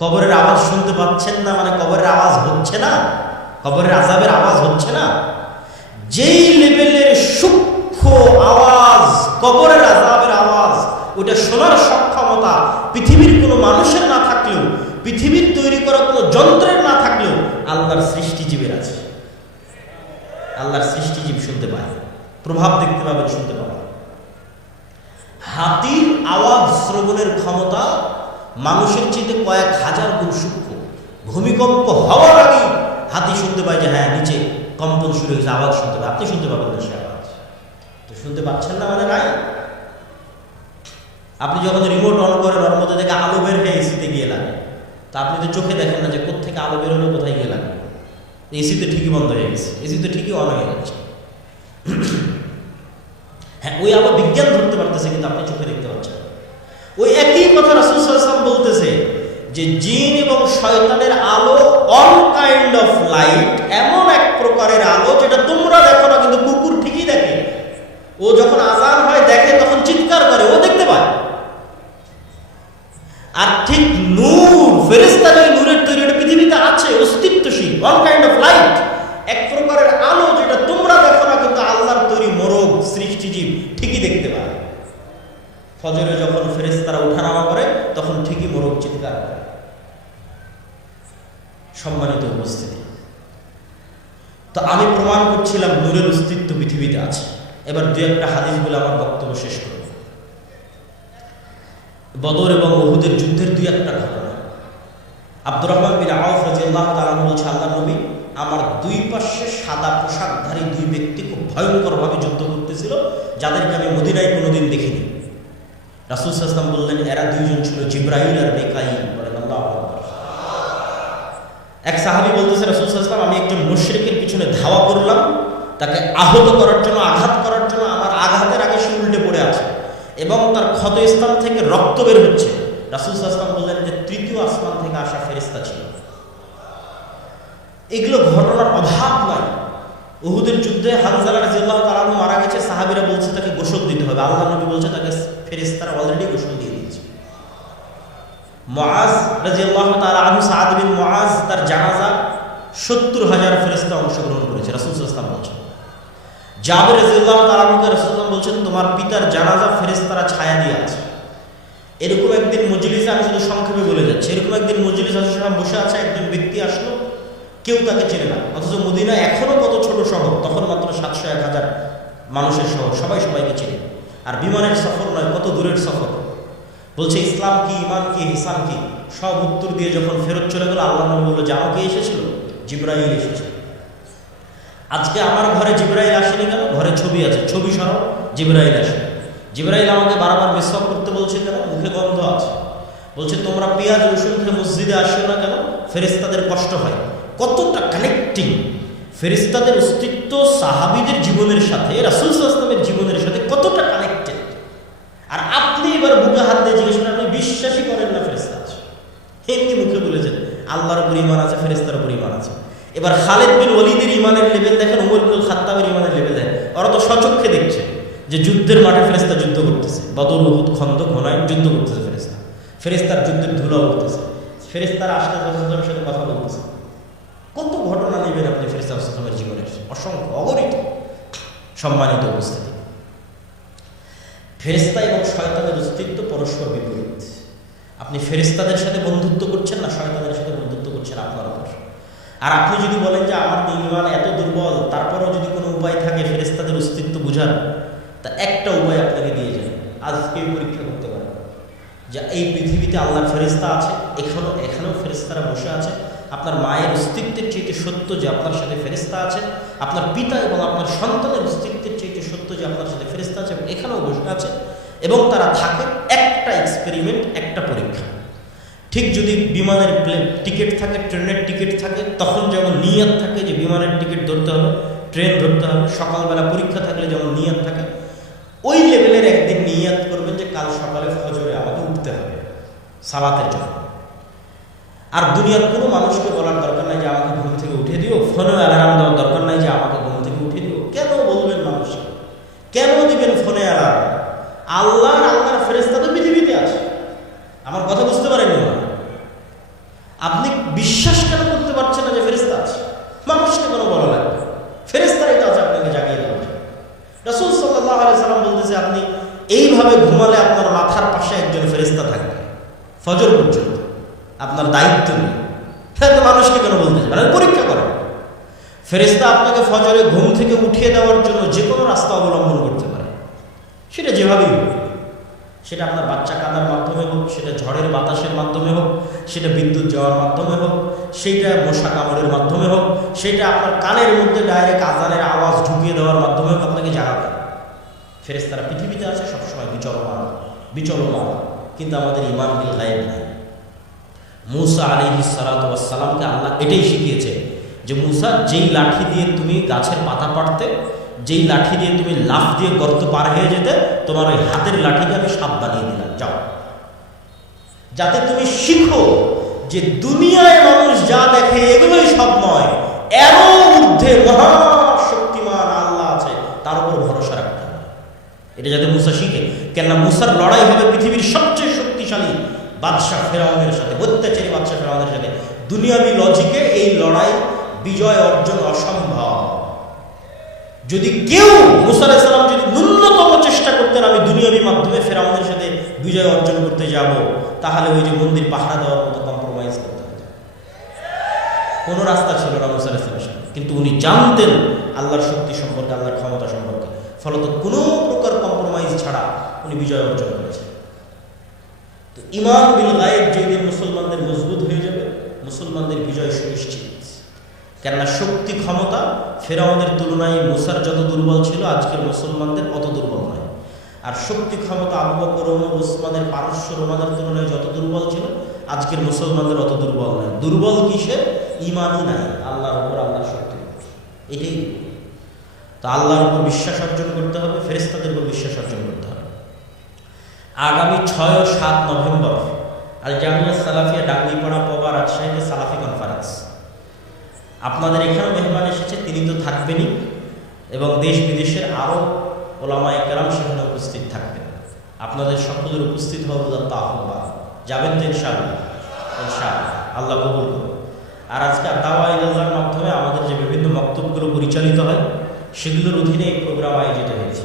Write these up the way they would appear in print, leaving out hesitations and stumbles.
কবরের আওয়াজ শুনতে পাচ্ছেন না মানে কবরের আওয়াজ হচ্ছে না, কবরের আযাবের আওয়াজ হচ্ছে না। যেই লেভেলের সূক্ষ্ম আওয়াজ কবরের আযাবের আওয়াজ, ওটা শোনার সক্ষমতা পৃথিবীর কোনো মানুষের না থাকলেও, পৃথিবীর তৈরি করা কোনো যন্ত্রের না থাকলেও আল্লাহর সৃষ্টিজীবের আছে। আল্লাহর সৃষ্টিজীব শুনতে পায়, প্রভাব দেখতে পাবেন, শুনতে পাবেন। হাতির আওয়াজ শ্রবণের ক্ষমতা মানুষের চেয়ে কয়েক হাজার গুণ সূক্ষ্ম। ভূমিকম্প হওয়ার আগে হাতি শুনতে পায় যে হ্যাঁ নিচে কম্পন শুরু হয়েছে, আওয়াজ শুনতে পায়। আপনি শুনতে পাবেন না সে আওয়াজ, তো শুনতে পাচ্ছেন না মানে নাই। আপনি যখন রিমোট অন করেন ওর মধ্যে থেকে আলো বের হয়ে এসিতে গিয়ে লাগে, তা আপনি তো চোখে দেখেন না যে কোত্থেকে আলো বের হলো, কোথায় গিয়ে লাগে। এসি তো ঠিকই বন্ধ হয়ে গেছে, এসি তো ঠিকই অন হয়ে যাচ্ছে। হ্যাঁ, ওই আবার বিজ্ঞান ধরতে পারতেছে কিন্তু আপনি চোখে দেখতে পাচ্ছেন। ওই একই কথা রাসূল সাল্লাল্লাহু আলাইহি ওয়াসাল্লাম বলতেছে যে জিন এবং শয়তানের আলো অল কাইন্ড অফ লাইট, এমন এক প্রকারের আলো যেটা তোমরা দেখো না কিন্তু কুকুর ঠিকই দেখে। ও যখন আযান হয় দেখে তখন চিৎকার করে, ও দেখতে পায়। আর ঠিক নূর, ফেরেশতা যে নূরের তৈরি, এটা পৃথিবীতে আছে, অস্তিত্বশীল, অল কাইন্ড অফ লাইট, এক প্রকারের আলো যেটা তোমরা দেখো না কিন্তু আল্লাহর তৈরি মোরগ সৃষ্টিজীব ঠিকই দেখতে পায়। ফজরে যখন ফেরেশতারা ওঠানামা করে তখন ঠিকই মোরগ চিৎকার করে। সম্মানিত উপস্থিতি, তো আমি প্রমাণ করছিলাম নূরের অস্তিত্ব পৃথিবীতে আছে। এবার দু একটা হাদিস বলে আমার বক্তব্য শেষ করব। বদর এবং উহুদের যুদ্ধের দুই একটা ঘটনা। আব্দুর রহমান বিন আওফ রাদিয়াল্লাহু তাআলা বলছে, আল্লাহর নবী, আমার দুই পাশে সাদা পোশাকধারী দুই ব্যক্তি খুব ভয়ঙ্করভাবে যুদ্ধ করতেছিল, যাদেরকে আমি মদিনায় কোনোদিন দেখিনি। রাসূল সাল্লাল্লাহু আলাইহি ওয়াসাল্লাম বললেন, এরা দুইজন ছিল জিবরাইল আর মিকাঈল। বলেন আল্লাহু আকবার। এক সাহাবী বলতেছে, রাসূল সাল্লাল্লাহু আলাইহি ওয়াসাল্লাম, আমি একজন মুশরিকের পিছনে ধাওয়া করলাম, তাকে আহত করার জন্য, আঘাত করার জন্য। আমার আঘাতের আগে সে উল্টে পড়ে আছে এবং তার ক্ষতস্থান থেকে রক্ত বের হচ্ছে। রাসূল সাল্লাল্লাহু আলাইহি ওয়াসাল্লাম বললেন যে তৃতীয় আসমান থেকে আসা ফেরেশতা ছিল। এগুলো ঘটনার অভাব নাই। উহুদের যুদ্ধে হানজালা রাদিয়াল্লাহু তাআলা আনহু মারা গেছে, সাহাবীরা বলছে তাকে গোসল দিতে হবে। আল্লাহর নবী বলছে তাকে ফেরেশতারা অলরেডি গোসল দিয়ে দিয়েছে। মুআজ রাদিয়াল্লাহু তাআলা আনহু, সাদ বিন মুআজ, তার জানাজা ৭০,০০০ ফেরেশতা অংশগ্রহণ করেছে, রাসূল সাল্লাল্লাহু আলাইহি ওয়াসাল্লাম বলছেন। জাবের রাদিয়াল্লাহু তাআলা আনহুকে রাসূল সাল্লাল্লাহু আলাইহি ওয়াসাল্লাম বলছেন, তোমার পিতার জানাজা ফেরেশতারা ছায়া দিয়ে আছে। এরকম একদিন মজলিসে, আমি শুধু সংক্ষেপে বলে যাচ্ছি, এরকম একদিন মজলিস রাসূল বসে আছে, একজন ব্যক্তি আসলো, কেউ তাকে চেনে না, অথচ মদিনা এখনো কত ছোট শহর, তখন মাত্র ৭০০-১০০০ মানুষের শহর, সবাই সবাইকে চেনে। আর বিমানের সফর নয়, কত দূরের সফর। বলছে ইসলাম কি, ঈমান কি, ইহসান কি, সব উত্তর দিয়ে যখন ফেরত চলে গেল, আল্লাহ নবী বলল, জানো কে এসেছিল? জিবরাইল এসেছিল। আজকে আমার ঘরে জিবরাইল আসেনি কেন? ঘরে ছবি আছে, ছবি সরাও, জিবরাইল আসে। জিবরাইল আমাকে বারবার মিসওয়াক করতে বলছে কেন? মুখে গন্ধ আছে। বলছে তোমরা পেঁয়াজ রসুন খেয়ে মসজিদে আসিও না কেন? ফেরেশতাদের কষ্ট হয়। কতটা কানেক্টিং ফেরেশতাদের অস্তিত্ব সাহাবীদের জীবনের সাথে, রাসূল সাল্লাল্লাহু আলাইহি ওয়াসাল্লামের জীবনের সাথে কতটা কানেক্টেড। আর আপনি এবার বুকে হাত দিয়ে জিজ্ঞেস করেন, আপনি বিশ্বাসই করেন না ফেরেশতা আছে? এমনি মুখে বলেছেন আল্লাহর উপর ঈমান আছে, ফেরেশতার উপর ঈমান আছে। এবার খালিদ বিন ওলীদের ঈমানের লেভেল দেখেন, ওমর ইবনুল খাত্তাবের ঈমানের লেভেল দেখেন। ওরা তো স্বচক্ষে দেখছে যে যুদ্ধের মাঠে ফেরেশতা যুদ্ধ করতেছে, বদর, উহুদ, খন্দক, হুনাইন যুদ্ধ করতেছে ফেরেশতা। ফেরেশতার যুদ্ধের ধুলা উঠতেছে, ফেরেশতারা আসলে রাসূলের সাথে কথা বলতেছে। কত ঘটনা নেবেন আপনি ফেরেশতা সাল্লাল্লাহু আলাইহি জীবনের, অসংখ্য, অগণিত। সম্মানিত উপস্থিতি, ফেরেশতা এবং শয়তানের অস্তিত্ব পরস্পর বিপরীত। আপনি ফেরেশতাদের সাথে বন্ধুত্ব করছেন না শয়তানের সাথে বন্ধুত্ব করছেন আপনার উপর। আর আপনি যদি বলেন যে আমার ঈমান এত দুর্বল, তারপরেও যদি কোনো উপায় থাকে ফেরেশতাদের অস্তিত্ব বোঝার, তা একটা উপায় আপনাকে দিয়ে যায়। আজকে পরীক্ষা করতে পারেন যে এই পৃথিবীতে আল্লাহর ফেরেশতা আছে, এখানেও ফেরেশতারা বসে আছে। আপনার মায়ের অস্তিত্বের চেয়ে সত্য যে আপনার সাথে ফেরেশতা আছে, আপনার পিতা এবং আপনার সন্তানের অস্তিত্বের চেয়ে সত্য যে আপনার সাথে ফেরেশতা আছে, এখানেও বসে আছে এবং তারা থাকে। একটা এক্সপেরিমেন্ট, একটা পরীক্ষা। ঠিক যদি বিমানের টিকিট থাকে, ট্রেনের টিকিট থাকে, তখন যেমন নিয়ত থাকে যে বিমানের টিকিট ধরতে হবে, ট্রেন ধরতে হবে, সকালবেলা পরীক্ষা থাকলে যেমন নিয়ত থাকে, ওই লেভেলের একদিন নিয়ত করবেন যে কাল সকালে ফজরে আমাকে উঠতে হবে সালাতের জন্য। আর দুনিয়ার কোনো মানুষকে বলার দরকার নাই যে আমাকে ঘুম থেকে উঠে দিও, ফোনেও অ্যালার্ম দেওয়ার দরকার নাই যে আমাকে ঘুম থেকে উঠে দিও। কেন বলবেন মানুষকে? কেন দিবেন ফোনে অ্যালার্ম? আল্লাহর ফেরেশতা তো পৃথিবীতে আছে। আমার কথা বুঝতে পারেননি? আপনি বিশ্বাস কেন করতে পারছেন না যে ফেরেশতা আছে? মানুষকে কেন বলা লাগবে? ফেরেশতাই তো আছে আপনাকে জাগিয়ে দেওয়ার জন্য। রাসূল সাল্লাল্লাহু আলাইহি সাল্লাম বলতেছে, আপনি এইভাবে ঘুমালে আপনার মাথার পাশে একজন ফেরেশতা থাকবে ফজর পর্যন্ত, আপনার দায়িত্ব নেই। তো মানুষকে কেন বলতেছে? মানে পরীক্ষা করেন। ফেরেশতা আপনাকে ফজরে ঘুম থেকে উঠিয়ে দেওয়ার জন্য যে কোনো রাস্তা অবলম্বন করতে পারে, সেটা যেভাবেই হোক। সেটা আপনার বাচ্চা কাঁদার মাধ্যমে হোক, সেটা ঝড়ের বাতাসের মাধ্যমে হোক, সেটা বিদ্যুৎ যাওয়ার মাধ্যমে হোক, সেটা মশা কামড়ের মাধ্যমে হোক, সেটা আপনার কানের মধ্যে ডাইরেক্ট আজানের আওয়াজ ঢুকিয়ে দেওয়ার মাধ্যমে হোক, আপনাকে জাগাবে। ফেরেশতারা পৃথিবীতে আছে সবসময় বিচলমান, কিন্তু আমাদের ঈমান বিল গায়ব নাই। মূসা আলাইহিস সালাতু ওয়াস সালামকে আল্লাহ এটাই শিখিয়েছে যে মূসা, যেই লাঠি দিয়ে তুমি গাছের পাতা পাড়তে, যেই লাঠি দিয়ে তুমি লাফ দিয়ে গর্ত পার হয়ে যেতে, তোমার ওই হাতের লাঠিকে আমি সাপ বানিয়ে দিলাম, যাও। যাতে তুমি শিখো যে দুনিয়ায় মানুষ যা দেখে এগুলোই সব নয়, এরও ঊর্ধ্বে মহাশক্তিমান আল্লাহ আছে, তার উপর ভরসা রাখতে হবে। এটা যাতে মূসা শিখে। কেননা মূসার লড়াই হবে পৃথিবীর সবচেয়ে শক্তিশালী বাদশাহ ফেরাউনের সাথে, অত্যাচারী বাদশাহ ফেরাউনের সাথে। দুনিয়াবি লজিকে এই লড়াই বিজয় অর্জন অসম্ভব। যদি কেউ মূসা আলাইহিস সালাম যদি ন্যূনতম চেষ্টা করতেন আমি দুনিয়াবি মাধ্যমে ফেরাউনের সাথে বিজয় অর্জন করতে যাব, তাহলে ওই যে মন্দির পাহারা দেওয়ার মতো কম্প্রোমাইজ করতে হতো। কোনো রাস্তা ছিল না মূসা আলাইহিস সালামের সাথে, কিন্তু উনি জানতেন আল্লাহর শক্তি সম্পর্কে, আল্লাহর ক্ষমতা সম্পর্কে। ফলত কোনো প্রকার কম্প্রোমাইজ ছাড়া উনি বিজয় অর্জন করেছেন। তো ঈমান বিল গায়ব যেদিন মুসলমানদের মজবুত হয়ে যাবে, মুসলমানদের বিজয় সুনিশ্চিত। কেননা শক্তি ক্ষমতা ফেরাউনের তুলনায় মূসার যত দুর্বল ছিল, আজকের মুসলমানদের অত দুর্বল নয়। আর শক্তি ক্ষমতা আবু বকর, ওমর, ওসমানের, পারস্য রোমানের তুলনায় যত দুর্বল ছিল, আজকের মুসলমানদের অত দুর্বল নয়। দুর্বল কিসে? ঈমানই নাই আল্লাহর উপর, আল্লাহর শক্তি। এটাই তো আল্লাহর উপর বিশ্বাস অর্জন করতে হবে, ফেরেশতাদের উপর বিশ্বাস অর্জন করতে হবে। আগামী 6 ও 7 নভেম্বর আল জামিয়া সালাফিয়া ডাঙ্গিপাড়া পবা রাজশাহীতে সালাফি কনফারেন্স। আপনাদের এখানে মেহমান এসেছে, তিনি তো থাকবেনই, এবং দেশ বিদেশের আরও ওলামায়ে কেরাম সেখানে উপস্থিত থাকবেন। আপনাদের সকলের উপস্থিত হওয়ার উদাত্ত আহ্বান। যাবেন তো ইনশাআল্লাহ? ইনশাআল্লাহ, আল্লাহ কবুল করুন। আর আজকে দাওয়া ইলাল্লাহর মাধ্যমে আমাদের যে বিভিন্ন বক্তব্যগুলো পরিচালিত হয়, সেগুলোর অধীনে এই প্রোগ্রাম আয়োজিত হয়েছে।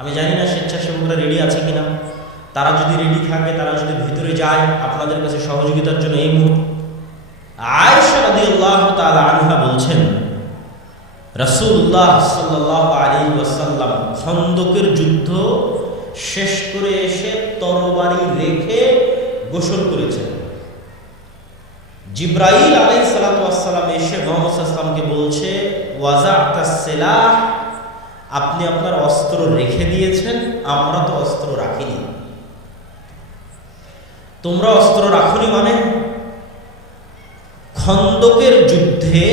আমি জানি না স্বেচ্ছাসেবকরা রেডি আছে কিনা। তারা যদি রেডি থাকে, তারা যদি ভিতরে যায় আপনাদের কাছে সহযোগিতার জন্য, এই মুহূর্তে আয়েশা রাদিয়াল্লাহু তাআলা আনহা বলছেন, রাসূলুল্লাহ সাল্লাল্লাহু আলাইহি ওয়াসাল্লাম খন্দকের যুদ্ধ শেষ করে এসে তরবারি রেখে গোসল করেছেন। জিবরাইল আলাইহিস সালাতু ওয়াস সালাম এসে মুহাম্মদ সাল্লাল্লাহু আলাইহি ওয়াসাল্লামকে বলছে, ওয়াজা'তাস সিলাহ, আপনি আপনার অস্ত্র রেখে দিয়েছেন, আমরা তো অস্ত্র রাখিনি। তোমরা অস্ত্র রাখনি মানে? খন্দকের যুদ্ধে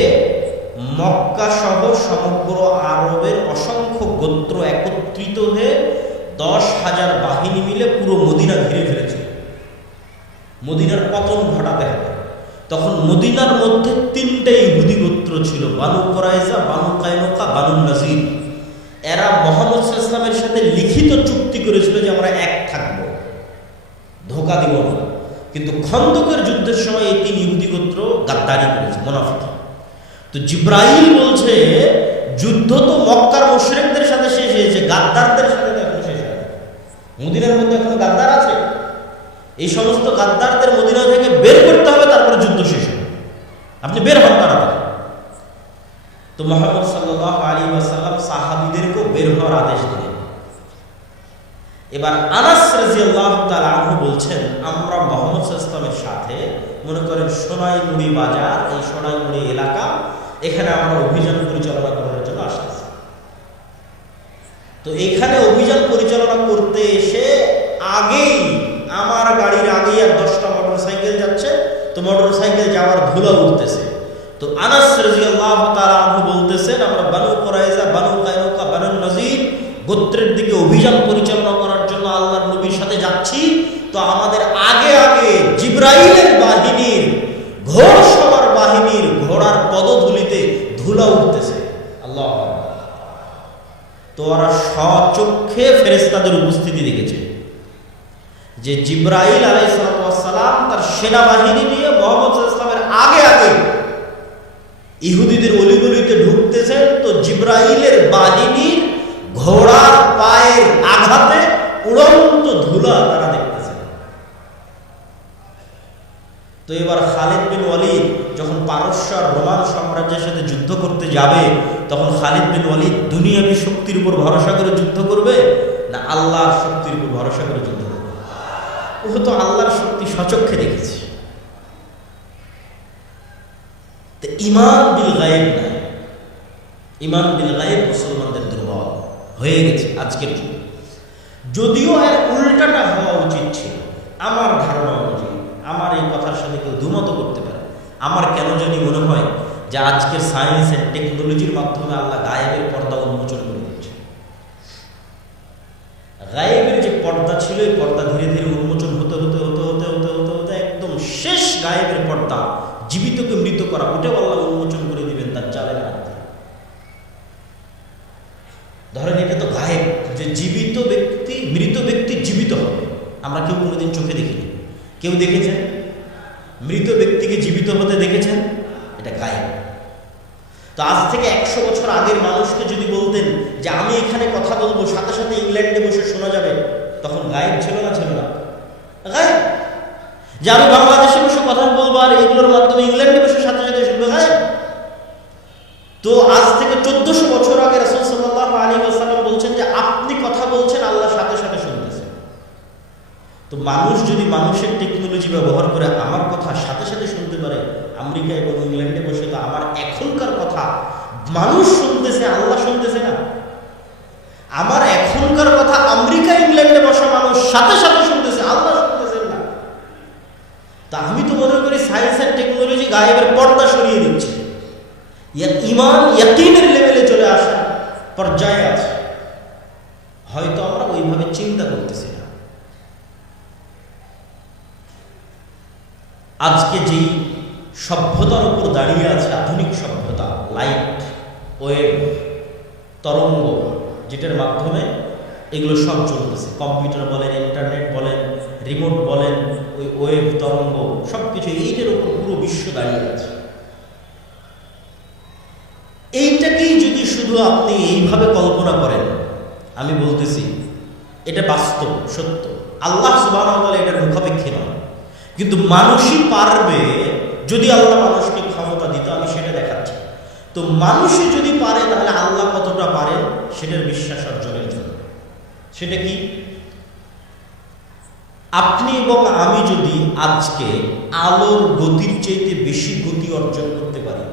মক্কা সহ সমগ্র আরবের অসংখ্য গোত্র একত্রিত হয়ে 10,000 বাহিনী মিলে পুরো মদিনা ঘিরে ফেলেছিল। মদিনার পতন ঘটাতে হবে। তখন মদিনার মধ্যে 3টে ইহুদি গোত্র ছিল, বানু কুরাইজা, বানু কায়নুকা, বানু নাজির। এরা মুহাম্মদ সাল্লাল্লাহু আলাইহি ওয়াসাল্লামের সাথে লিখিত চুক্তি করেছিল যে আমরা এক থাকব, ধোঁকা দিব না। কিন্তু খন্দকের যুদ্ধের সময় এই 3 ইহুদি গোত্র গাদ্দারি করেছে, মুনাফিক। তো জিবরাইল বলছে, যুদ্ধ তো মক্কার মুশরিকদের সাথে শেষ হয়েছে, গাদ্দারদের সাথে তো এখনো শেষ হয়নি। মদিনার মধ্যে এখনো গাদ্দার আছে। এই সমস্ত গাদ্দারদের মদিনা থেকে বের করতে হবে, তারপরে যুদ্ধ শেষ হবে। আপনি বের হন তাড়াতাড়ি। তো মুহাম্মদ সাল্লাল্লাহু আলাইহি ওয়াসাল্লাম সাহাবীদেরকেও বের হওয়ার আদেশ দিলেন। এবার আনাস রাদিয়াল্লাহু তাআলা আনহু বলছেন, আমরা মুহাম্মদ সাল্লাল্লাহু আলাইহি ওয়াসাল্লামের সাথে, মনে করেন সোনাইমুড়ি বাজার, এই সোনাইমুড়ি এলাকা, এখানে আমরা অভিযান পরিচালনা করার জন্য আসতেছি। তো এখানে অভিযান পরিচালনা করতে এসে আগেই আমার গাড়ির আগেই আর 10টা মোটরসাইকেল যাচ্ছে। তো মোটরসাইকেল যাওয়ার ধুলা উঠতেছে। তো আনাস রাদিয়াল্লাহু তাআলা আনহু বলতেছেন, আমরা বানু কুরাইজা, বানু কায়নুকা, বানু নাজির গোত্রের দিকে অভিযান পরিচালনা করার জন্য আল্লাহর নবীর সাথে যাচ্ছি। তো আমাদের আগে আগে জিবরাইলের বাহিনীর, ঘোড়সওয়ার বাহিনীর ঘোড়ার পদধূলিতে ধুলা উঠতেছে। আল্লাহু আকবার। তো ওরা স্বচক্ষে ফেরেশতাদের উপস্থিতি দেখেছে যে জিবরাইল আলাইহিস সালাম তার সেনাবাহিনী নিয়ে মুহাম্মদ সাল্লাল্লাহু আলাইহি ওয়াসাল্লামের ইসরায়েলের বাহিনীর ঘোড়ার পায়ের আঘাতে উড়ন্ত ধুলা তারা দেখতেছে। তো এবার খালিদ বিন ওয়ালিদ যখন পারস্য আর রোমান সাম্রাজ্যের সাথে যুদ্ধ করতে যাবে, তখন খালিদ বিন ওয়ালিদ দুনিয়াবী শক্তির উপর ভরসা করে যুদ্ধ করবে না আল্লাহর শক্তির উপর ভরসা করে যুদ্ধ করবে? ও তো আল্লাহর শক্তি সচক্ষে দেখেছে। তো ঈমান বিল গায়ব নাই, ঈমান বিল গায়ব মুসলমানদের দুর্বল হয়ে গেছে আজকের যুগে। যদিও এর উল্টাটা হওয়া উচিত ছিল আমার ধারণা অনুযায়ী। আমার এই কথার সাথে কেউ দুমত করতে পারে। আমার কেন জানি মনে হয় যে আজকের সায়েন্স এন্ড টেকনোলজির মাধ্যমে আল্লাহ গায়েবের পর্দা উন্মোচন করে দিচ্ছে। গায়েবের যে পর্দা ছিল, এই পর্দা ধীরে ধীরে উন্মোচন হতে হতে হতে হতে হতে হতে হতে একদম শেষ গায়েবের পর্দা, জীবিতকে মৃত করা, ওটাও আল্লাহ উন্মোচন করে দিবেন তার চালের হাতে। ধরেন এটা তো গায়েব, যে জীবিত ব্যক্তি মৃত ব্যক্তি জীবিত হবে, আমরা কেউ কোনোদিন চোখে দেখিনি। কেউ দেখেছেন মৃত ব্যক্তিকে জীবিত হতে? দেখেছেন? এটা গায়েব। তো আজ থেকে 100 বছর আগের মানুষকে যদি বলতেন যে আমি এখানে কথা বলবো, সাথে সাথে ইংল্যান্ডে বসে শোনা যাবে, তখন গায়েব ছিল না? ছিল না? গায়েব। যে আমি বাংলাদেশে বসে কথা বলবো আর এগুলোর মাধ্যমে ইংল্যান্ডে বসে সাথে সাথে শুনবে, গায়েব। তো আজ থেকে 1400 বছর আগে রাসূল সাল্লাল্লাহু আলাইহি ওয়াসাল্লাম বলছেন যে আপনি কথা বলছেন, আল্লাহ সাথে সাথে শুনতেছে। তো মানুষ যদি মানুষের টেকনোলজি ব্যবহার করে আমার কথা সাথে সাথে শুনতে পারে আমেরিকা এবং ইংল্যান্ডে বসে, তো আমার এখনকার কথা মানুষ শুনতেছে, আল্লাহ শুনতেছে না? আমার এখনকার কথা আমেরিকা ইংল্যান্ডে বসা মানুষ সাথে সাথে শুনতেছে, আল্লাহ শুনতেছেন না। তা আমি তো মনে করি সায়েন্স এন্ড টেকনোলজি গায়েবের পর্দা সরিয়ে দিচ্ছে। ঈমান ইয়াকিনের লেভেলে চলে আসা পর্যায়ে আছে, হয়তো আমরা ওইভাবে চিন্তা করতেছি না। আজকে যেই সভ্যতার উপর দাঁড়িয়ে আছে আধুনিক সভ্যতা, লাইট, ওয়েভ, তরঙ্গ, যেটার মাধ্যমে এগুলো সব চলতেছে, কম্পিউটার বলেন, ইন্টারনেট বলেন, রিমোট বলেন, ওই ওয়েভ, তরঙ্গ সব কিছু, এইটার উপর পুরো বিশ্ব দাঁড়িয়ে আছে। এইটাকেই যদি শুধু আপনি এইভাবে কল্পনা করেন, আমি বলতেছি এটা বাস্তব সত্য, আল্লাহ সুবহানাহু ওয়া তাআলা এটার মুখাপেক্ষী নয়। কিন্তু মানুষই পারবে, যদি আল্লাহ মানুষকে ক্ষমতা দিত, আমি সেটা দেখাচ্ছি। তো মানুষই যদি পারে, তাহলে আল্লাহ কতটা পারে সেটার বিশ্বাস অর্জনের জন্য। সেটা কি? আপনি এবং আমি যদি আজকে আলোর গতির চাইতে বেশি গতি অর্জন করতে পারি,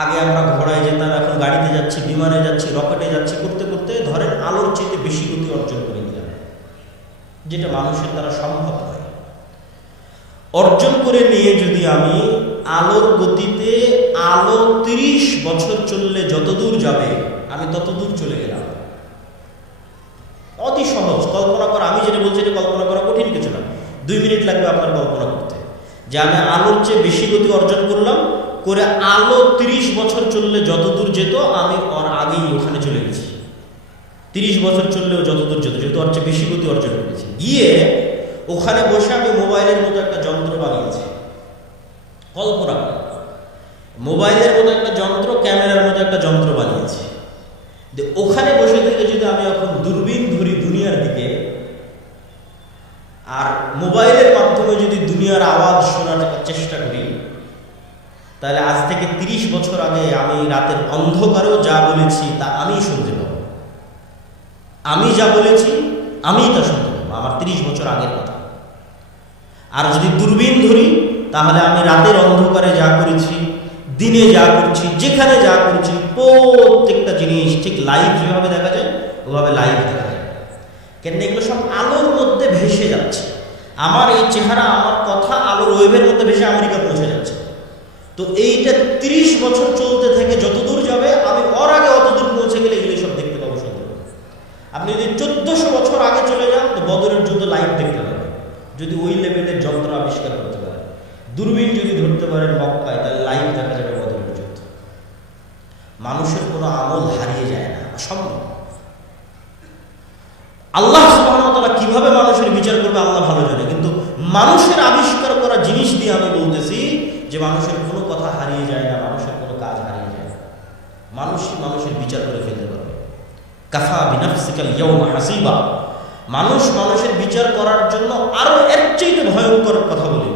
আগে আমরা ঘোড়ায় যেতাম, এখন গাড়িতে যাচ্ছি, বিমানে যাচ্ছি, রকেটে যাচ্ছি, করতে করতে ধরেন আলোর চাইতে বেশি গতি অর্জন করে দিলাম, যেটা মানুষের দ্বারা সম্ভব নয়। অর্জন করে নিয়ে যদি আমি আলোর গতিতে আলো 30 বছর চললে যত দূর যাবে আমি তত দূর চলে গেলাম, অতি সহজ কল্পনা করা। আমি যেটা বলছি এটা কল্পনা করা কঠিন কিছু না, 2 মিনিট লাগবে আপনার কল্পনা করতে, যে আমি আলোর চেয়ে বেশি গতি অর্জন করলাম, করে আলো 30 বছর চললে যত দূর যেত আমি ওর আগেই ওখানে চলে গেছি। 30 বছর চললেও যত দূর যেত, যেহেতু ওর চেয়ে বেশি গতি অর্জন করেছি, গিয়ে ওখানে বসে আমি মোবাইলের মতো একটা যন্ত্র বানিয়েছি। কল্পনা, মোবাইলের মতো একটা যন্ত্র, ক্যামেরার মতো একটা যন্ত্র বানিয়েছি। ওখানে বসে থেকে যদি আমি এখন দূরবীন ধরি দুনিয়ার দিকে, আর মোবাইলের মাধ্যমে যদি দুনিয়ার আওয়াজ শোনার চেষ্টা করি, তাহলে আজ থেকে 30 বছর আগে আমি রাতের অন্ধকারেও যা বলেছি তা আমি শুনতে পাবো। আমি যা বলেছি আমি তা শুনতে পাবো, আমার 30 বছর আগের কথা। আর যদি দূরবীন ধরি, তাহলে আমি রাতের অন্ধকারে যা করেছি, দিনে যা করছি, যেখানে যা করছি, প্রত্যেকটা জিনিস ঠিক লাইভ যেভাবে দেখা যায় ওভাবে লাইভ দেখা যায়। কেন? এগুলো সব আলোর মধ্যে ভেসে যাচ্ছে। আমার এই চেহারা, আমার কথা আলোর ওয়েভের মধ্যে ভেসে আমেরিকা পৌঁছে যাচ্ছে। তো এইটা 30 বছর চলতে থেকে যত দূর যাবে, আমি ওর আগে অত দূর পৌঁছে গেলে এগুলো সব দেখতে পাবো, শুনতে পাবো। আপনি যদি 1400 বছর আগে চলে যান, তো বদরের যুদ্ধ লাইভ দেখতে পাবেন, যদি ওই লেভেলের যন্ত্র আবিষ্কার করতে পারেন। দূরবীন যদি ধরতে পারেন মক্কায়, তাহলে লাইভ দেখা যাবে বদরের যুদ্ধ। মানুষের কোনো আমল হারিয়ে যায় না, অসম্ভব। আল্লাহ সুবহানাহু ওয়া তাআলা কিভাবে মানুষের বিচার করবে আল্লাহ ভালো জানে, কিন্তু মানুষের আবিষ্কার করা জিনিস দিয়ে আমি বলতেছি যে মানুষের কোনো কথা হারিয়ে যায় না, মানুষের কোনো কাজ হারিয়ে যায় না। মানুষই মানুষের বিচার করে ফেলতে পারবে। কাফা বিনাফসিকাল ইয়াউমা হাসিবা, মানুষ মানুষের বিচার করার জন্য আরো এর চাইতে ভয়ঙ্কর কথা বলি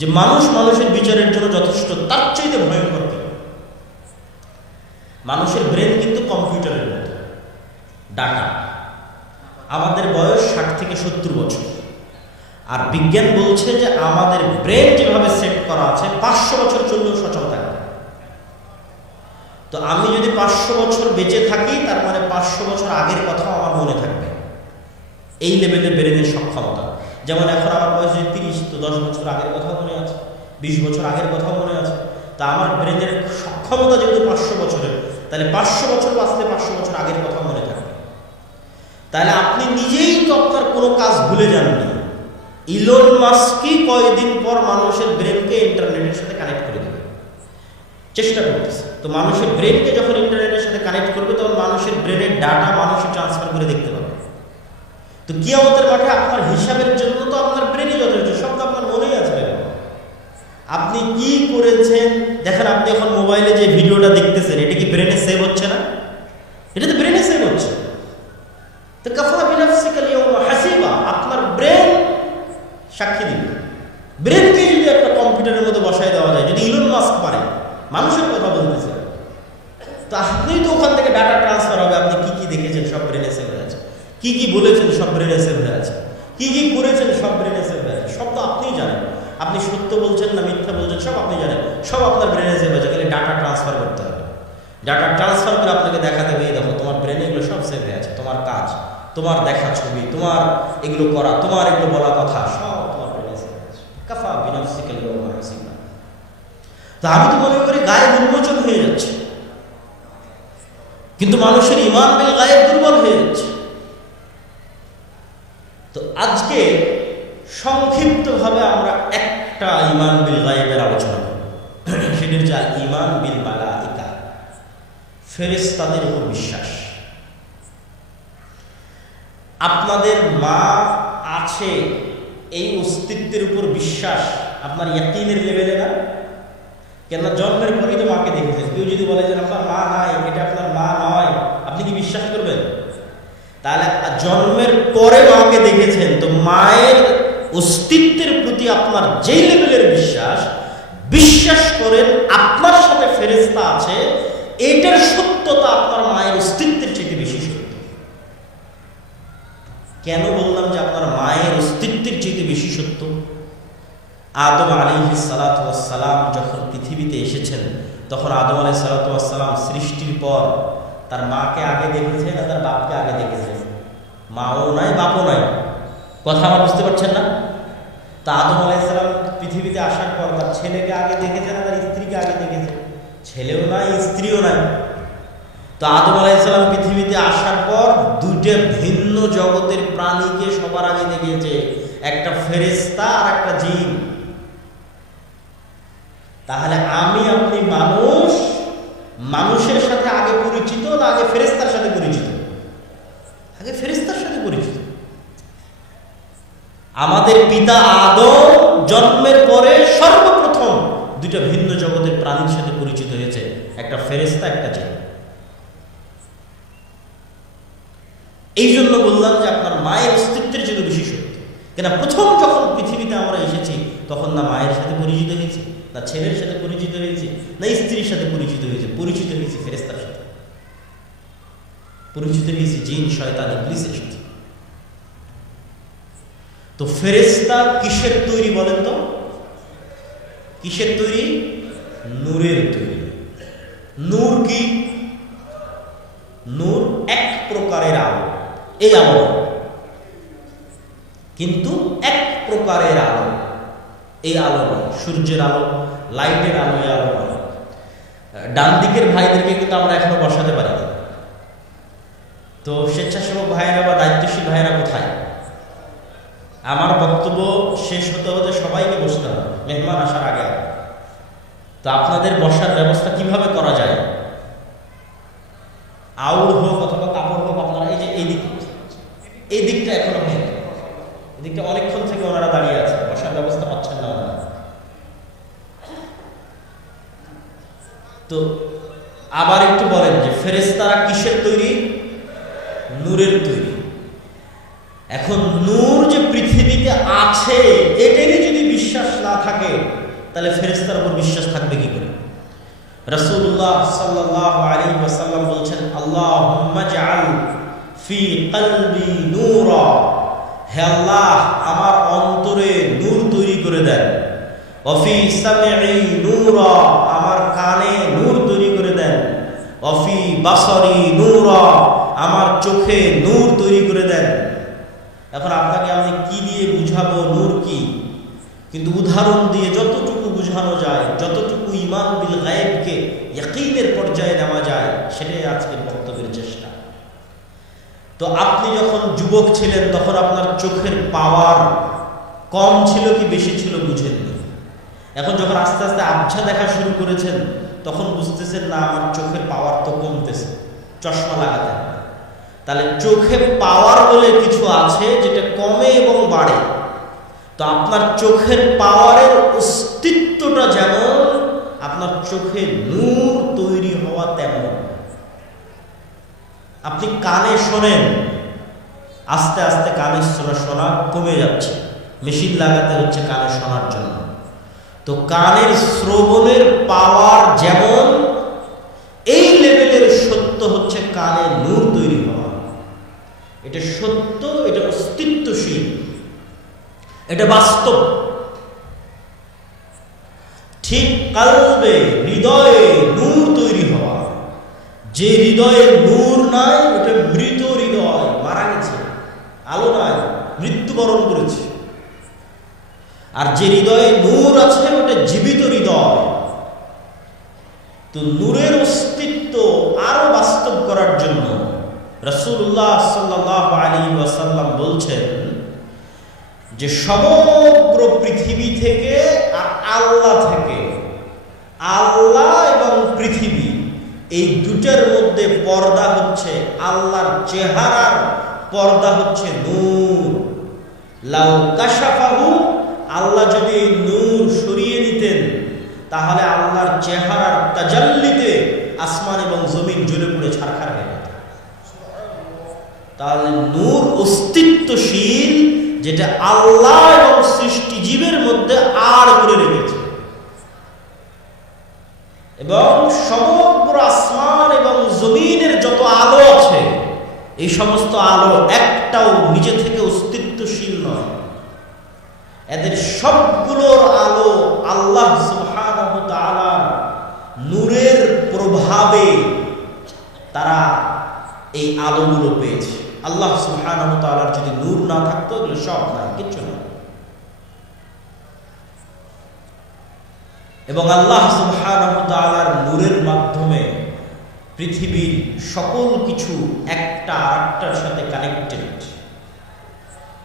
যে মানুষ মানুষের বিচারের জন্য যথেষ্ট, তার চাইতে ভয়ঙ্কর কি? মানুষের ব্রেন কিন্তু কম্পিউটারের মতো ডাটা। আমাদের বয়স 60 থেকে 70 বছর, আর বিজ্ঞান বলছে যে আমাদের ব্রেন যেভাবে সেট করা আছে 500 বছর চললেও সচল থাকবে। তো আমি যদি 500 বছর বেঁচে থাকি, তার মানে 500 বছর আগের কথাও আমার মনে থাকবে। এই লেভেলের ব্রেনের সক্ষমতা। যেমন এখন আমার বয়স যদি 30, তো 10 বছর আগের কথাও মনে আছে, 20 বছর আগের কথাও মনে আছে। তা আমার ব্রেনের সক্ষমতা যেহেতু 500 বছরের, তাহলে 500 বছর বাঁচলে 500 বছর আগের কথা মনে থাকবে। তাহলে আপনি নিজেই তো আপনার কোনো কাজ ভুলে যাননি। ইলন মাস্কই কয়েকদিন পর মানুষের ব্রেনকে ইন্টারনেটের সাথে কানেক্ট করে দেবে, চেষ্টা করতেছে। তো মানুষের ব্রেনকে যখন ইন্টারনেটের সাথে কানেক্ট করবে, তখন মানুষের ব্রেনের ডাটা মানুষের ট্রান্সফার করে দেখতে পাবে। তো কিয়ামতের মাঠে আপনার হিসাবের জন্য তো আপনার ব্রেনই যথেষ্ট, সব তো আপনার মনেই আছে। আপনি কি করেছেন দেখেন। আপনি এখন মোবাইলে যে ভিডিওটা দেখতেছেন, এটা কি ব্রেনে সেভ হচ্ছে না? এটা তো ব্রেনে সেভ হচ্ছে। তো কাফা বিনাফসিকাল ইয়াউমা হাসিবা, আপনার ব্রেন সাক্ষী দিবে। ব্রেনকে যদি একটা কম্পিউটারের মধ্যে বসায় দেওয়া যায়, যদি ইলন মাস্ক পারে, মানুষের কথা বলতেছে, তো আপনিই তো ওখান থেকে ডাটা ট্রান্সফার হবে। আপনি কি কি দেখেছেন সব ব্রেনে সেভ হয়ে আছে, কি কি বলেছেন সব ব্রেনে সেভ হয়ে আছে, কি কি করেছেন সব ব্রেনে সেভ হয়ে আছে। সব তো আপনিই জানেন। আপনি সত্য বলছেন না মিথ্যা বলছেন, সব আপনি জানেন, সব আপনার ব্রেনে সেভ হয়েছে। খালি ডাটা ট্রান্সফার করতে হবে। ডাটা ট্রান্সফার করে আপনাকে দেখা দেবে, এই দেখো তোমার ব্রেনে এগুলো সব সেভ হয়ে আছে। তোমার কাজ, তোমার দেখা ছবি, তোমার এগুলো করা, তোমার এগুলো বলা কথা, সব তোমার ব্রেনে সেভ হয়েছে। কাফা বিনাফসিকাল ইয়াউমা হাসিবা। তো আমি তো মনে করি গায়েব উন্মোচন হয়ে যাচ্ছে, কিন্তু মানুষের ঈমান বিল গায়েব দুর্বল হয়ে যাচ্ছে। তো আজকে সংক্ষিপ্তভাবে আমরা একটা ঈমান বিল গায়েবের আলোচনা করব, সেটি হচ্ছে ঈমান বিল মালাইকা, ফেরেশতাদের উপর বিশ্বাস। আপনাদের মা আছে এই অস্তিত্বের উপর বিশ্বাস আপনার ইয়াকিনের লেভেলে না? কেন জন্মের পরেই তো মাকে দেখেছেন। কেউ যদি বলে যে আপনার মা নাই, এটা আপনার মা নয়, আপনি কি বিশ্বাস করবেন? তাহলে জন্মের পরে মাকে দেখেছেন, তো মায়ের অস্তিত্বের প্রতি আপনার যেই লেভেলের বিশ্বাস, বিশ্বাস করেন আপনার সাথে ফেরেশতা আছে, এটার সত্যতা আপনার মায়ের অস্তিত্বের চেয়ে বেশি সত্য। কেন বললাম যে আপনার মায়ের অস্তিত্বের চেয়ে বেশি সত্য? আদম আলাইহিস সালাতু ওয়াস সালাম যখন পৃথিবীতে এসেছেন, তখন আদম আলাইহিস সালাতু ওয়াস সালাম সৃষ্টির পর তার মাকে আগে দেখেছেন আর তার বাপকে আগে দেখেছেন। মাও নাই বাপও নাই, কথা আমার বুঝতে পারছেন না? তা আদম আলাইহিস সালাম পৃথিবীতে আসার পর তার ছেলেকে আগে দেখেছেন আর তার স্ত্রীকে আগে দেখেছেন। ছেলেও নাই, স্ত্রীও নাই। তো আদম আলাইহিস সালাম পৃথিবীতে আসার পর দুইটা ভিন্ন জগতের প্রাণীকে সবার আগে দেখেছে, একটা ফেরেশতা আর একটা জিন। তাহলে আমি আপনি মানুষ, মানুষের সাথে আগে পরিচিত না আগে ফেরেশতার সাথে পরিচিত? আগে ফেরেশতার সাথে পরিচিত। আমাদের পিতা আদম জন্মের পরে সর্বপ্রথম দুইটা ভিন্ন জগতের প্রাণীর সাথে পরিচিত হয়েছে, একটা ফেরেশতা একটা জিন। এই জন্য বললাম যে আপনার মায়ের অস্তিত্বের জন্য বেশি সত্য। কেন প্রথম যখন পৃথিবীতে আমরা এসেছি, তখন না মায়ের সাথে পরিচিত হয়েছি, না ছেলের সাথে পরিচিত হয়েছি, না স্ত্রীর সাথে পরিচিত হয়েছে, পরিচিত হয়েছি ফেরেশতার সাথে, পরিচিত হয়েছি জিন শয়তান ইবলিসের সাথে। তো ফেরেশতা কিসের তৈরি বলেন তো? কিসের তৈরি? নূরের তৈরি। নূর কি? নূর এক প্রকারের আলো। এই আলো কিন্তু এক প্রকারের আলো, এই আলো নয় সূর্যের আলো, লাইটের আলো, এই আলো নয়। ডান দিকের ভাইদেরকে কিন্তু আমরা এখনো বসাতে পারি না। তো স্বেচ্ছাসেবক ভাইয়েরা বা দায়িত্বশীল ভাইয়েরা কোথায়? আমার বক্তব্য শেষ হতে হতে সবাইকে বসতে হবে মেহমান আসার আগে। তো আপনাদের বসার ব্যবস্থা কিভাবে করা যায়? আউল হোক অথবা কাপড় হোক, আপনারা এই যে এই দিকটা এখনো নেই, এদিকটা অনেকক্ষণ থেকে ওনারা দাঁড়িয়ে আছে, বসার ব্যবস্থা পাচ্ছেন না ওনারা। তো আবার একটু বলেন যে ফেরেশতারা কিসের তৈরি? নূরের তৈরি। এখন নূর যে পৃথিবীতে আছে এটারই যদি বিশ্বাস না থাকে তাহলে ফেরেশতার উপর বিশ্বাস থাকবে কি করে? রাসূলুল্লাহ সাল্লাল্লাহু আলাইহি ওয়াসাল্লাম বলছেন, আল্লাহুম্মা জাআল ফি কলবি নূরা, হে আল্লাহ আমার অন্তরে নূর তৈরি করে দেন। ওয়া ফি সামঈ নূরা, আমার কানে নূর তৈরি করে দেন। ওয়া ফি বাসারি নূরা, আমার চোখে নূর তৈরি করে দেন। এখন আপনাকে আমি কি দিয়ে বুঝাবো নূর কি? কিন্তু উদাহরণ দিয়ে যতটুকু বুঝানো যায়, যতটুকু ঈমান বিল গায়বকে ইয়াকিনের পর্যায়ে নেওয়া যায়, সেটাই আজকের বক্তব্যের চেষ্টা। তো আপনি যখন যুবক ছিলেন তখন আপনার চোখের পাওয়ার কম ছিল কি বেশি ছিল বুঝেননি। এখন যখন আস্তে আস্তে আবছা দেখা শুরু করেছেন তখন বুঝতেছেন না আমার চোখের পাওয়ার তো কমতেছে, চশমা লাগাতে হবে। তাহলে চোখে পাওয়ার বলে কিছু আছে যেটা কমে এবং বাড়ে। তো আপনার চোখের পাওয়ারের অস্তিত্বটা যেমন, আপনার চোখে নূর তৈরি হওয়া তেমন। আপনি কানে শোনেন, আস্তে আস্তে কানে শোনা কমে যাচ্ছে, মেশিন লাগাতে হচ্ছে কানে শোনার জন্য। তো কানের শ্রবণের পাওয়ার যেমন, এই লেভেলের সত্য হচ্ছে কানে নূর তৈরি হওয়া। এটা সত্য, এটা অস্তিত্বশীল, এটা বাস্তব। ঠিক কালবে হৃদয়ে নূর তৈরি হওয়া। যে হৃদয়ে নূর নাই ওটা মৃত হৃদয়, মারা গেছে, আলো নাই, মৃত্যুবরণ করেছে। আর যে হৃদয়ে নূর আছে ওটা জীবিত হৃদয়। তো নূরের অস্তিত্ব আরো বাস্তব করার জন্য রাসূলুল্লাহ সাল্লাল্লাহু আলাইহি ওয়াসাল্লাম বলছেন যে সমগ্র পৃথিবী থেকে আর আল্লাহ থেকে, আল্লাহ এবং পৃথিবী এই দুটার মধ্যে পর্দা হচ্ছে আল্লাহর চেহারার পর্দা হচ্ছে নূর। লাউ কাশাফাহু, আল্লাহ যদি এই নূর সরিয়ে নিতেন তাহলে আল্লাহর চেহারার তাজাল্লিতে আসমান এবং জমিন জ্বলে পুড়ে ছারখার হয়ে যেত। তাহলে নূর অস্তিত্বশীল, যেটা আল্লাহ এবং সৃষ্টি জীবের মধ্যে আড় করে রেখেছে। এবং সমগ্র আসমান এবং জমিনের যত আলো আছে এই সমস্ত আলো একটাও নিজে থেকে অস্তিত্বশীল নয়। এদের সবগুলোর আলো আল্লাহ সুবহানাহু ওয়া তাআলা নূরের প্রভাবে তারা এই আলোগুলো পেয়েছে। আল্লাহ সুবহানাহু ওয়া তাআলার যদি নূর না থাকতো এগুলো সব না, কিচ্ছু না। এবং আল্লাহ সুবহানাহু ওয়া তাআলার নূরের মাধ্যমে পৃথিবীর সকল কিছু একটা আরেকটার সাথে কানেক্টেড।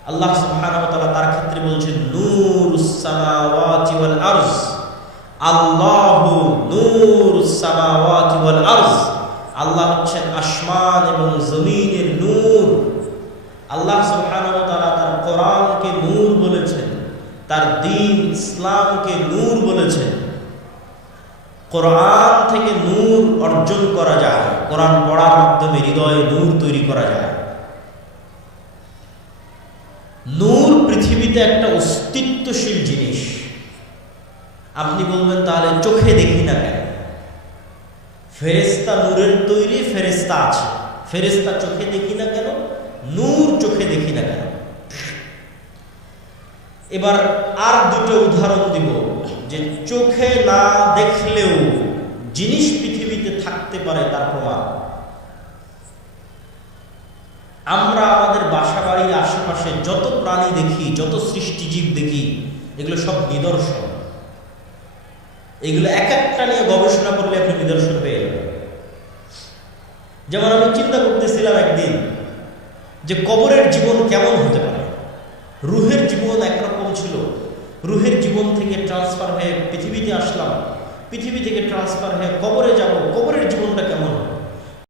আল্লাহ সুবহানাহু ওয়া তাআলা তার ক্ষেত্রে বলছেন নূরুস সামাওয়াতি ওয়াল আরজ, আল্লাহু নূরুস সামাওয়াতি ওয়াল আরজ। আল্লাহ হচ্ছেন আসমান এবং জমিনের নূর। আল্লাহ সুবহানাহু ওয়া তাআলা তার কোরআনকে নূর বলেছেন, তার দ্বীন ইসলামকে নূর বলেছেন। কোরআন থেকে নূর অর্জন করা যায়, কোরআন পড়ার মাধ্যমে হৃদয়ে নূর তৈরি করা যায়। নূর পৃথিবীতে একটা অস্তিত্বশীল জিনিস। আপনি বলবেন তাহলে চোখে দেখি না কেন? ফেরেশতা নূরের তৈরি, ফেরেশতা আছে, ফেরেশতা চোখে দেখি না কেন? নূর চোখে দেখি না কেন? এবার আর দুটো উদাহরণ দিব যে চোখে না দেখলেও জিনিস পৃথিবীতে থাকতে পারে তার প্রমাণ। আমরা আমাদের বাসা বাড়ির আশেপাশে যত প্রাণী দেখি, যত সৃষ্টিজীব দেখি, এগুলো সব নিদর্শন। এগুলো এক একটা নিয়ে গবেষণা করলে আপনি নিদর্শন পেয়ে যাবেন। যেমন আমি চিন্তা করতেছিলাম একদিন যে কবরের জীবন কেমন হতে পারে। রুহের জীবন একরকম ছিল, রুহের জীবন থেকে ট্রান্সফার হয়ে পৃথিবীতে আসলাম, পৃথিবী থেকে ট্রান্সফার হয়ে কবরে যাব, কবরের জীবনটা কেমন হবে?